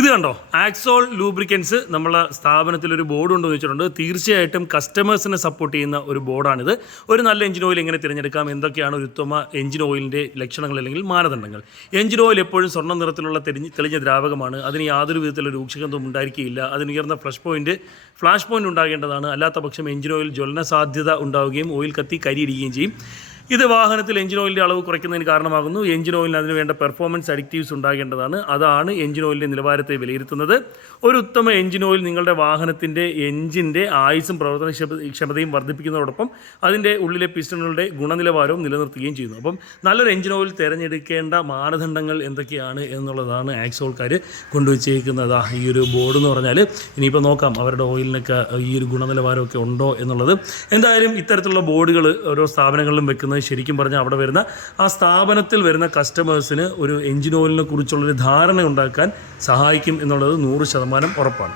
ഇത് കണ്ടോ, ആക്സോൾ ലൂബ്രിക്കൻസ് നമ്മളെ സ്ഥാപനത്തിലൊരു ബോർഡ് കൊണ്ടുവന്ന് വെച്ചിട്ടുണ്ട്. തീർച്ചയായിട്ടും കസ്റ്റമേഴ്സിനെ സപ്പോർട്ട് ചെയ്യുന്ന ഒരു ബോർഡാണിത്. ഒരു നല്ല എഞ്ചിൻ ഓയിൽ എങ്ങനെ തിരഞ്ഞെടുക്കാം, എന്തൊക്കെയാണ് ഒരു ഉത്തമ എഞ്ചിൻ ഓയിലിൻ്റെ ലക്ഷണങ്ങൾ അല്ലെങ്കിൽ മാനദണ്ഡങ്ങൾ. എഞ്ചിൻ ഓയിൽ എപ്പോഴും സ്വർണ്ണ നിറത്തിലുള്ള തെളിഞ്ഞ ദ്രാവകമാണ്. അതിന് യാതൊരു വിധത്തിലുള്ള രൂക്ഷഗന്ധവും ഉണ്ടായിരിക്കില്ല. അതിന് ഉയർന്ന ഫ്ലാഷ് പോയിന്റ് ഉണ്ടാകേണ്ടതാണ്. അല്ലാത്ത പക്ഷം എഞ്ചിൻ ഓയിൽ ജ്വലന സാധ്യത ഉണ്ടാവുകയും ഓയിൽ കത്തി കരിയിടുകയും ചെയ്യും. ഇത് വാഹനത്തിൽ എഞ്ചിൻ ഓയിലിൻ്റെ അളവ് കുറയ്ക്കുന്നതിന് കാരണമാകുന്നു. എഞ്ചിൻ ഓയിലിന് അതിന് വേണ്ട പെർഫോമൻസ് അഡിക്റ്റീവ്സ് ഉണ്ടാകേണ്ടതാണ്. അതാണ് എഞ്ചിൻ ഓയിലിൻ്റെ നിലവാരത്തെ വിലയിരുത്തുന്നത്. ഒരു ഉത്തമ എഞ്ചിൻ ഓയിൽ നിങ്ങളുടെ വാഹനത്തിൻ്റെ എഞ്ചിൻ്റെ ആയുസ്സും പ്രവർത്തനക്ഷമതയും വർദ്ധിപ്പിക്കുന്നതോടൊപ്പം അതിൻ്റെ ഉള്ളിലെ പിസ്റ്റണുകളുടെ ഗുണനിലവാരവും നിലനിർത്തുകയും ചെയ്യുന്നു. അപ്പം നല്ലൊരു എഞ്ചിൻ ഓയിൽ തിരഞ്ഞെടുക്കേണ്ട മാനദണ്ഡങ്ങൾ എന്തൊക്കെയാണ് എന്നുള്ളതാണ് ആക്സോൾക്കാർ കൊണ്ടുവച്ചേക്കുന്നത്. ഈ ഒരു ബോർഡ് എന്ന് പറഞ്ഞാൽ ഇനിയിപ്പോൾ നോക്കാം അവരുടെ ഓയിലിനൊക്കെ ഈ ഒരു ഗുണനിലവാരമൊക്കെ ഉണ്ടോ എന്നുള്ളത്. എന്തായാലും ഇത്തരത്തിലുള്ള ബോർഡുകൾ ഓരോ സ്ഥാപനങ്ങളിലും വെക്കുന്നത് ശരിക്കും പറഞ്ഞാൽ അവിടെ വരുന്ന ആ സ്ഥാപനത്തിൽ വരുന്ന കസ്റ്റമേഴ്സിന് ഒരു എഞ്ചിൻ ഓയിലിനെ കുറിച്ചുള്ളൊരു ധാരണ ഉണ്ടാക്കാൻ സഹായിക്കും എന്നുള്ളത് 100% ഉറപ്പാണ്.